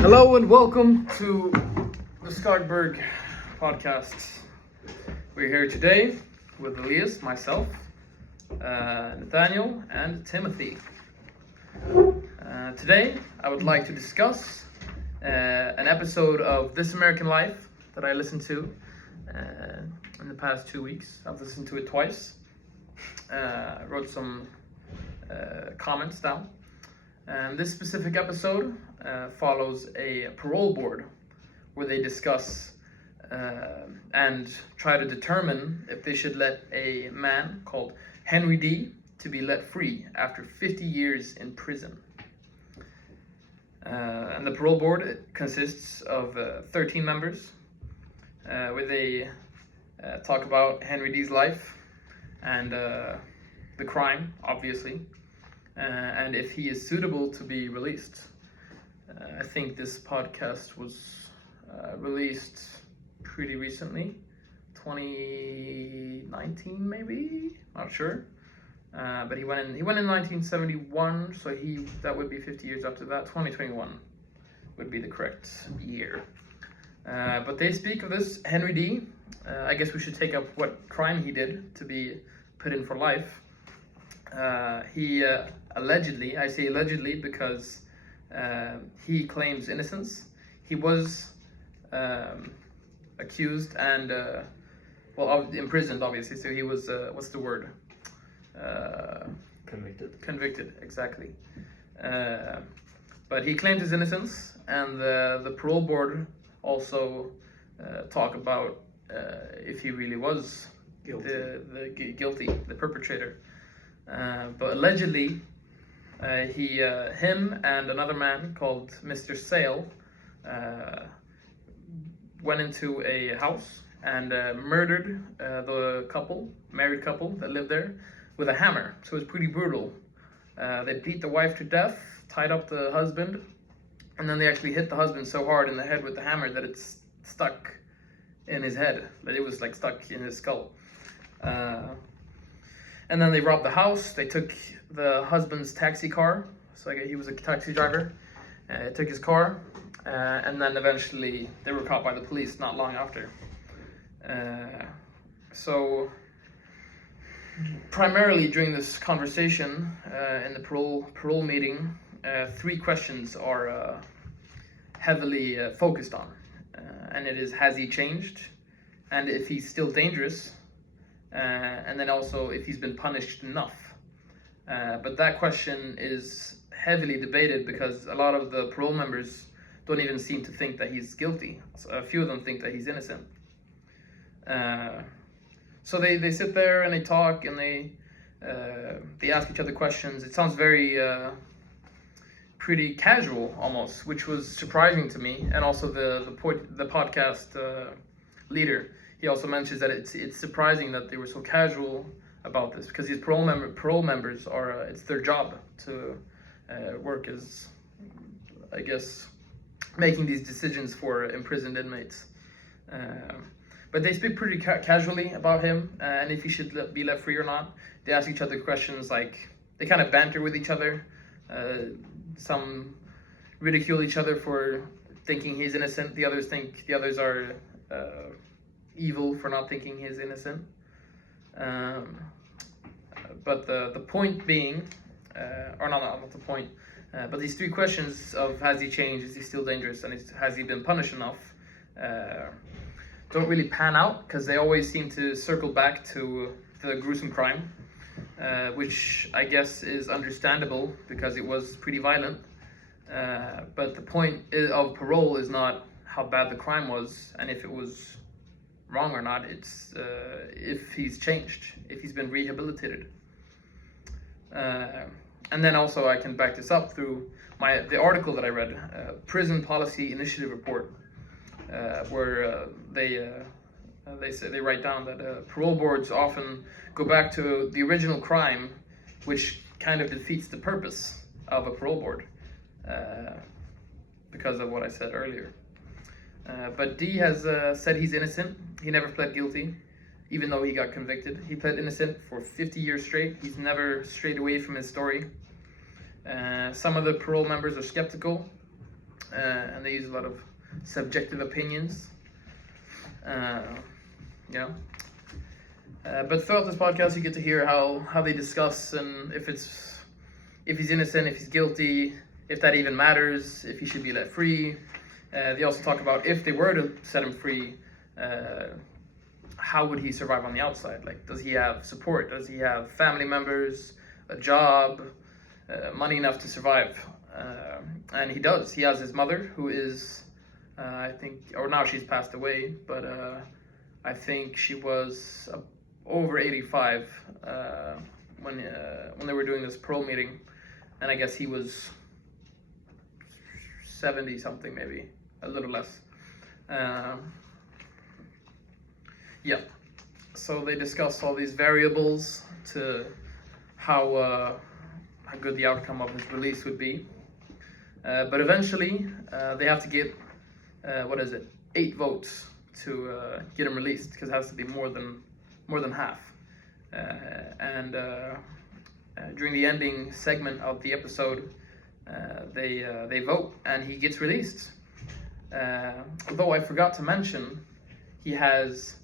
Hello and welcome to the Skogberg podcast. We're here today with Elias, myself, Nathaniel, and Timothy. Today, I would like to discuss an episode of This American Life that I listened to in the past 2 weeks. I've listened to it twice. I wrote some comments down. And this specific episode follows a parole board where they discuss and try to determine if they should let a man called Henry D. to be let free after 50 years in prison. And the parole board consists of 13 members where they talk about Henry D.'s life and the crime, obviously. And if he is suitable to be released. I think this podcast was released pretty recently, 2019 maybe, not sure. But he went in 1971, so that would be 50 years after that. 2021 would be the correct year. But they speak of this Henry D. I guess we should take up what crime he did to be put in for life. He allegedly, I say allegedly because he claims innocence. He was accused and, imprisoned, obviously. So he was, what's the word? Convicted. Convicted, exactly. But he claimed his innocence, and the parole board also talk about if he really was guilty, the perpetrator. But allegedly, him and another man called Mr. Sale went into a house and murdered the married couple that lived there with a hammer. So it was pretty brutal. They beat the wife to death, tied up the husband, and then they actually hit the husband so hard in the head with the hammer that it's stuck in his head, that it was like stuck in his skull. And then they robbed the house. They took the husband's taxi car. So he was a taxi driver. Took his car. And then eventually they were caught by the police not long after. So primarily during this conversation in the parole meeting, 3 questions are heavily focused on. And it is, has he changed? And if he's still dangerous? And then also if he's been punished enough. But that question is heavily debated because a lot of the parole members don't even seem to think that he's guilty. So a few of them think that he's innocent. So they sit there and they talk and they ask each other questions. It sounds very pretty casual almost, which was surprising to me. And also the podcast leader, he also mentions that it's surprising that they were so casual about this because these parole members are it's their job to work as, I guess, making these decisions for imprisoned inmates. But they speak pretty casually about him and if he should be let free or not. They ask each other questions like, they kind of banter with each other. Some ridicule each other for thinking he's innocent. The others think the others are evil for not thinking he's innocent. But the point being, or not the point, but these 3 questions of has he changed, is he still dangerous, and has he been punished enough, don't really pan out because they always seem to circle back to the gruesome crime, which I guess is understandable because it was pretty violent. But the point of parole is not how bad the crime was and if it was wrong or not. It's if he's changed, if he's been rehabilitated. And then also I can back this up through the article that I read, Prison Policy Initiative Report, where they write down that parole boards often go back to the original crime, which kind of defeats the purpose of a parole board because of what I said earlier. But D has said he's innocent. He never pled guilty, even though he got convicted. He pled innocent for 50 years straight. He's never strayed away from his story. Some of the parole members are skeptical and they use a lot of subjective opinions. Yeah. But throughout this podcast, you get to hear how they discuss and if he's innocent, if he's guilty, if that even matters, if he should be let free. They also talk about if they were to set him free, how would he survive on the outside? Like, does he have support? Does he have family members, a job, money enough to survive? And he does. He has his mother, who is, I think, or now she's passed away, but I think she was over 85 when they were doing this parole meeting, and I guess he was 70 something, maybe a little less. Yeah. So they discussed all these variables to how good the outcome of his release would be. But eventually, they have to get 8 votes to get him released, because it has to be more than half. And during the ending segment of the episode, they vote, and he gets released. Although I forgot to mention, he has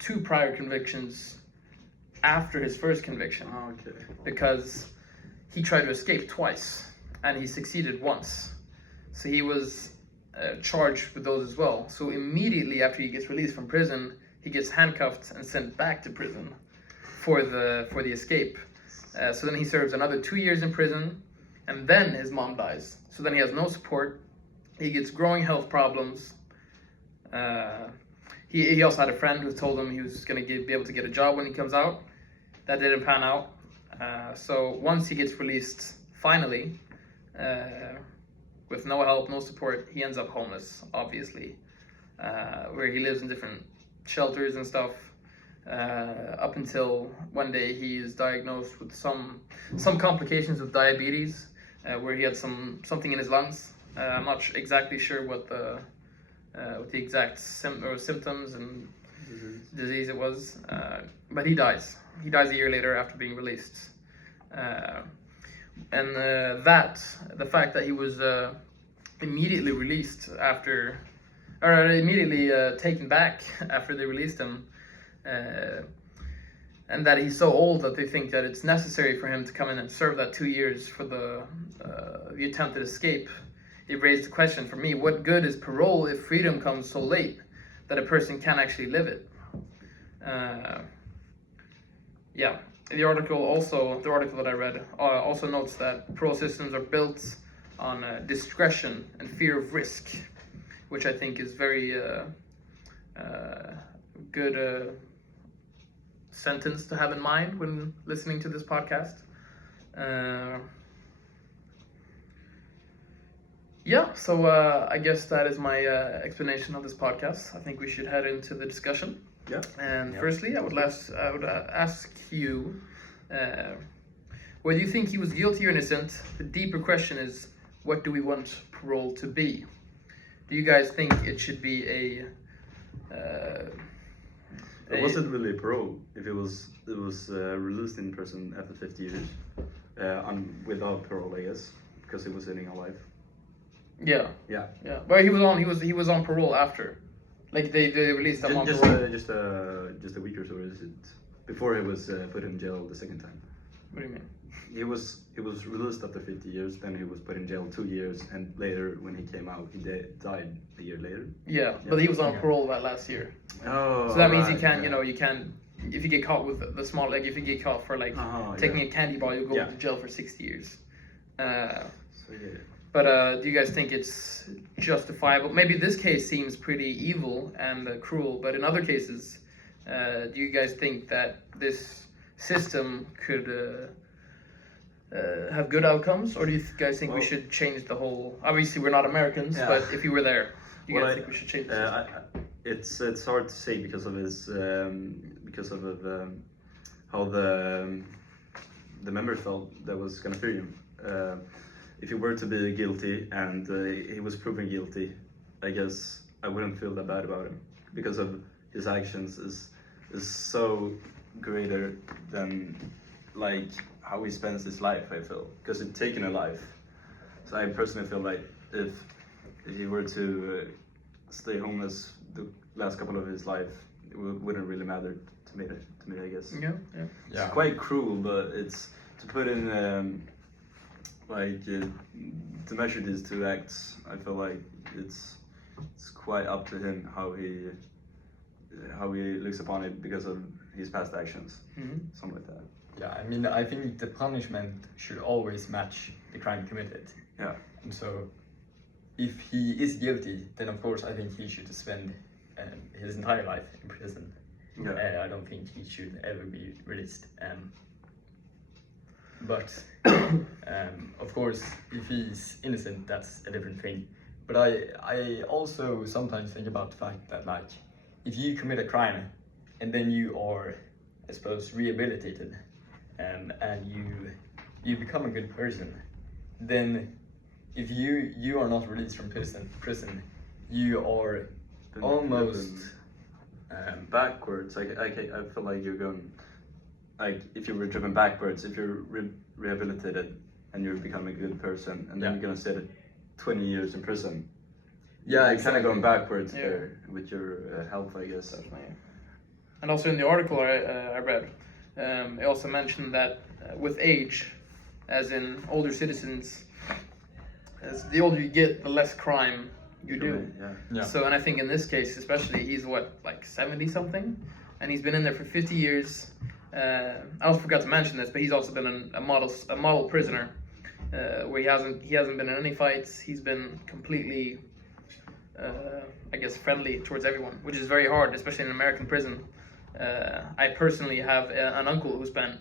2 prior convictions after his first conviction. Oh, okay. Because he tried to escape twice, and he succeeded once. So he was charged with those as well. So immediately after he gets released from prison, he gets handcuffed and sent back to prison for the escape. So then he serves another 2 years in prison, and then his mom dies. So then he has no support. He gets growing health problems. He also had a friend who told him he was going to be able to get a job when he comes out. That didn't pan out. So once he gets released, finally, with no help, no support, he ends up homeless, obviously, where he lives in different shelters and stuff, up until one day he is diagnosed with some complications with diabetes, where he had something in his lungs. I'm not exactly sure what the exact symptoms and disease it was, but he dies. He dies a year later after being released. And the fact that he was immediately released after, or immediately taken back after they released him, and that he's so old that they think that it's necessary for him to come in and serve that 2 years for the attempted escape. It raised the question for me: what good is parole if freedom comes so late that a person can't actually live it? Yeah. The article that I read also notes that parole systems are built on discretion and fear of risk, which I think is very good sentence to have in mind when listening to this podcast. Yeah, so I guess that is my explanation of this podcast. I think we should head into the discussion. Yeah. And firstly, I would ask you whether you think he was guilty or innocent. The deeper question is, what do we want parole to be? Do you guys think it should be it wasn't really a parole if it was released in prison after 50 years, without parole, I guess, because he was sitting alive. Yeah. Yeah. Yeah. But he was on parole after. Like they released him on parole. Just a week or so. Is it before he was put in jail the second time? What do you mean? He was released after 50 years. Then he was put in jail 2 years, and later when he came out, he died a year later. Yeah, but he was on parole that last year. Oh. So that means you can, you can, if you get caught with the small, like if you get caught for taking a candy bar, you'll go to jail for 60 years. But do you guys think it's justifiable? Maybe this case seems pretty evil and cruel, but in other cases, do you guys think that this system could have good outcomes, or do you guys think we should change the whole? Obviously, we're not Americans, but if you were there, do you guys think we should change the system? It's hard to say because of his how the member felt that was gonna free him. If he were to be guilty and he was proven guilty, I guess I wouldn't feel that bad about him, because of his actions is so greater than like how he spends his life. I feel, because it's taken a life. So I personally feel like if he were to stay homeless the last couple of his life, it wouldn't really matter to me, I guess. Yeah. It's quite cruel, but it's to put in to measure these two acts. I feel like it's quite up to him how he looks upon it because of his past actions, something like that. Yeah, I mean, I think the punishment should always match the crime committed. Yeah. And so, if he is guilty, then of course I think he should spend his entire life in prison. Yeah. I don't think he should ever be released. But of course, if he's innocent, that's a different thing. But I also sometimes think about the fact that, like, if you commit a crime and then you are, I suppose, rehabilitated, and you become a good person, then if you are not released from prison, you are almost backwards. I feel like you're going, like, if you were driven backwards, if you're rehabilitated and you're becoming a good person, and then you're gonna sit 20 years in prison. Yeah, you're kind of going backwards Yeah. there with your health, I guess. Definitely. And also in the article I read, it also mentioned that with age, as in older citizens, as the older you get, the less crime you do. Yeah. So, and I think in this case, especially, he's what, like 70 something, and he's been in there for 50 years. I also forgot to mention this, but he's also been a model prisoner, where he hasn't been in any fights. He's been completely, I guess, friendly towards everyone, which is very hard, especially in an American prison. I personally have an uncle who spent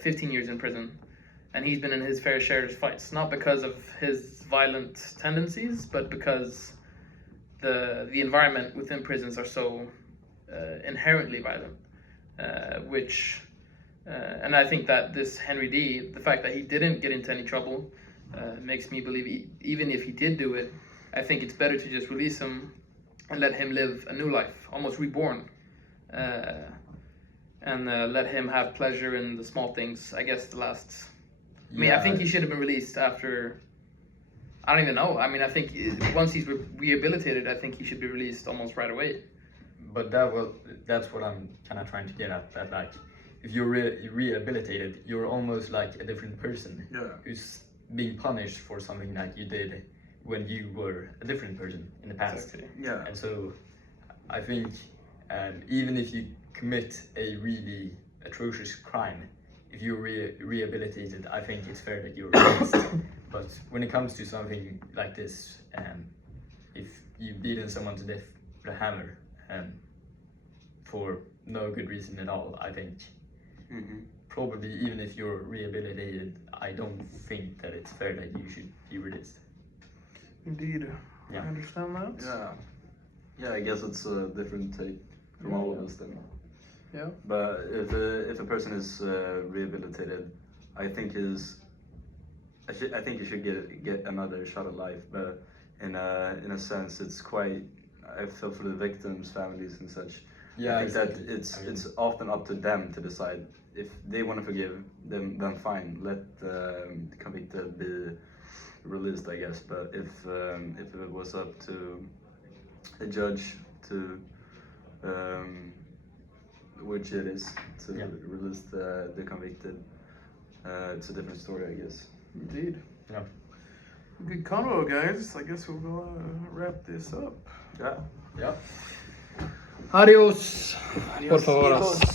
15 years in prison, and he's been in his fair share of fights, not because of his violent tendencies, but because the environment within prisons are so inherently violent, and I think that this Henry D, the fact that he didn't get into any trouble, makes me believe even if he did do it, I think it's better to just release him and let him live a new life, almost reborn, and let him have pleasure in the small things. I guess I mean, I think he should have been released after, I don't even know. I mean, I think once he's rehabilitated, I think he should be released almost right away. But that's what I'm kind of trying to get at. That, like, if you're rehabilitated, you're almost like a different person who's being punished for something that you did when you were a different person in the past. Exactly. Yeah. And so I think even if you commit a really atrocious crime, if you're rehabilitated, I think it's fair that you're released. But when it comes to something like this, if you've beaten someone to death with a hammer for no good reason at all, I think probably even if you're rehabilitated, I don't think that it's fair that you should be released. Indeed. Yeah. I understand that. Yeah, I guess it's a different take from all of us then. Yeah. But if a person is rehabilitated, I think he should get another shot at life. But in a sense, it's quite. I feel for the victims' families and such. Yeah, I think exactly. that it's often up to them to decide if they want to forgive. Then fine, let the convicted be released, I guess. But if it was up to a judge to which it is to release the convicted, it's a different story, I guess. Indeed. Yeah. Good convo, guys. I guess we'll wrap this up. Yeah. Yeah. Adios. Por favor.